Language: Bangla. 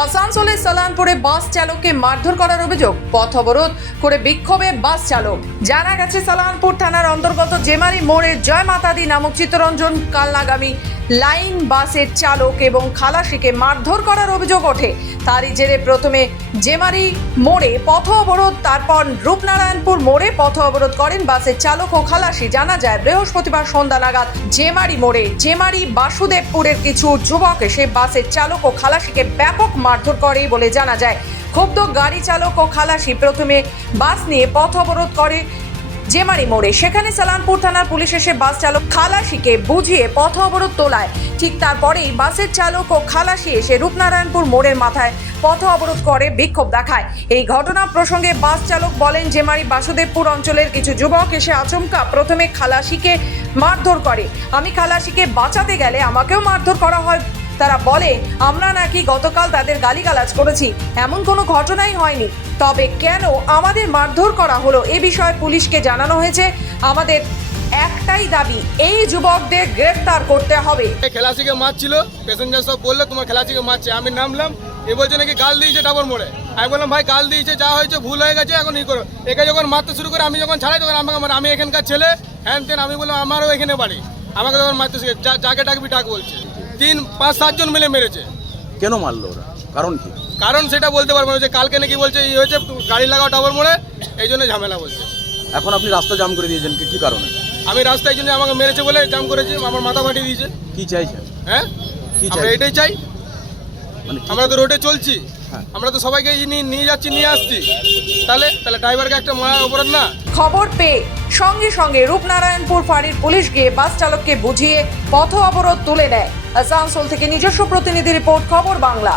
আসানসোলের সালানপুরে বাস চালককে মারধর করার অভিযোগ, পথ অবরোধ করে বিক্ষোভে বাস চালক। জানা গেছে সালানপুর থানার অন্তর্গত জেমারি মোড়ে জয় মাতাদি নামক চিত্তরঞ্জন কালনাগামী লাইন বাসের চালক এবং খালাসিকে মারধর করার অভিযোগ ওঠে। তারই জেরে প্রথমে জেমারি মোড়ে পথ অবরোধ, তারপর রূপনারায়ণপুর মোড়ে পথ অবরোধ করেন বাসের চালক ও খালাসি। জানা যায় বৃহস্পতিবার সন্ধ্যা নাগাদ জেমারি মোড়ে জেমারি বাসুদেবপুরের কিছু যুবক এসে বাসের চালক ও খালাসিকে ব্যাপক মারধর করে বলে জানা যায়। ক্ষুব্ধ গাড়ি চালক ও খালাসি প্রথমে বাস নিয়ে পথ অবরোধ করে জেমারি মোড়ে। সেখানে সালানপুর থানার পুলিশ এসে বাস চালক খালাসিকে বুঝিয়ে পথ অবরোধ তোলায়। ঠিক তারপরেই বাসের চালক ও খালাসি এসে রূপনারায়ণপুর মোড়ের মাথায় পথ অবরোধ করে বিক্ষোভ দেখায়। এই ঘটনা প্রসঙ্গে বাস চালক বলেন, জেমারি বাসুদেবপুর অঞ্চলের কিছু যুবক এসে আচমকা প্রথমে খালাসিকে মারধর করে। আমি খালাসিকে বাঁচাতে গেলে আমাকেও মারধর করা হয়। তারা বলে আমরা নাকি গতকাল তাদের গালিগালাজ করেছি, এমন কোনো ঘটনাই হয়নি। তবে কেন আমাদের মারধর করা হলো এ বিষয়ে পুলিশকে জানানো হয়েছে। আমাদের একটাই দাবি, এই যুবকদের গ্রেফতার করতে হবে। খেলাসিকে মারছিল, প্যাসেঞ্জার সব বললো তোমার খেলাসিকে মারছে। আমি নামলাম, এ বলছে নাকি গাল দিয়েছে ডাবর মোড়ে। আমি বললাম ভাই গাল দিয়েছে, যা হয়েছে ভুল হয়ে গেছে, এখন ই করো। একে যখন মারতে শুরু করে আমি যখন ছাড়াই তখন আমাকে আমি এখানকার ছেলে হ্যান তেন। আমি বললাম আমারও এখানে বাড়ি, আমাকে যখন মারতে শিখে যাকে ডাকবি ডাক বলছে। 3-5-7 জন মিলে মেরেছে। কেন মারলো ওরা? কারণ কি? কারণ সেটা বলতে পারবো না, যে কালকে নাকি বলছে ই হয়েছে গাড়ি লাগাও ডাবর মোড়ে, এই জন্য ঝামেলা বলছে। এখন আপনি রাস্তা জাম করে দিয়েছেন কি কারণে? আমি রাস্তায় জন্য আমাকে মেরেছে বলে জাম করেছি, আমার মাথা ফাটিয়ে দিয়েছে। কি চাইছেন? হ্যাঁ কি আমরা চাই? এটাই চাই। মানে আমরা তো রোডে চলছি, হ্যাঁ। আমরা তো সবাইকে নিয়ে যাচ্ছি, নিয়ে আসছি। তাহলে ড্রাইভারকে একটা মারার অপরাধ না? খবর পেয়ে সঙ্গে সঙ্গে রূপনারায়ণপুর ফাঁড়ির পুলিশ গিয়ে বাস চালককে বুঝিয়ে পথ অবরোধ তুলে নেয়। আসানসোল থেকে নিজস্ব প্রতিনিধি রিপোর্ট, খবর বাংলা।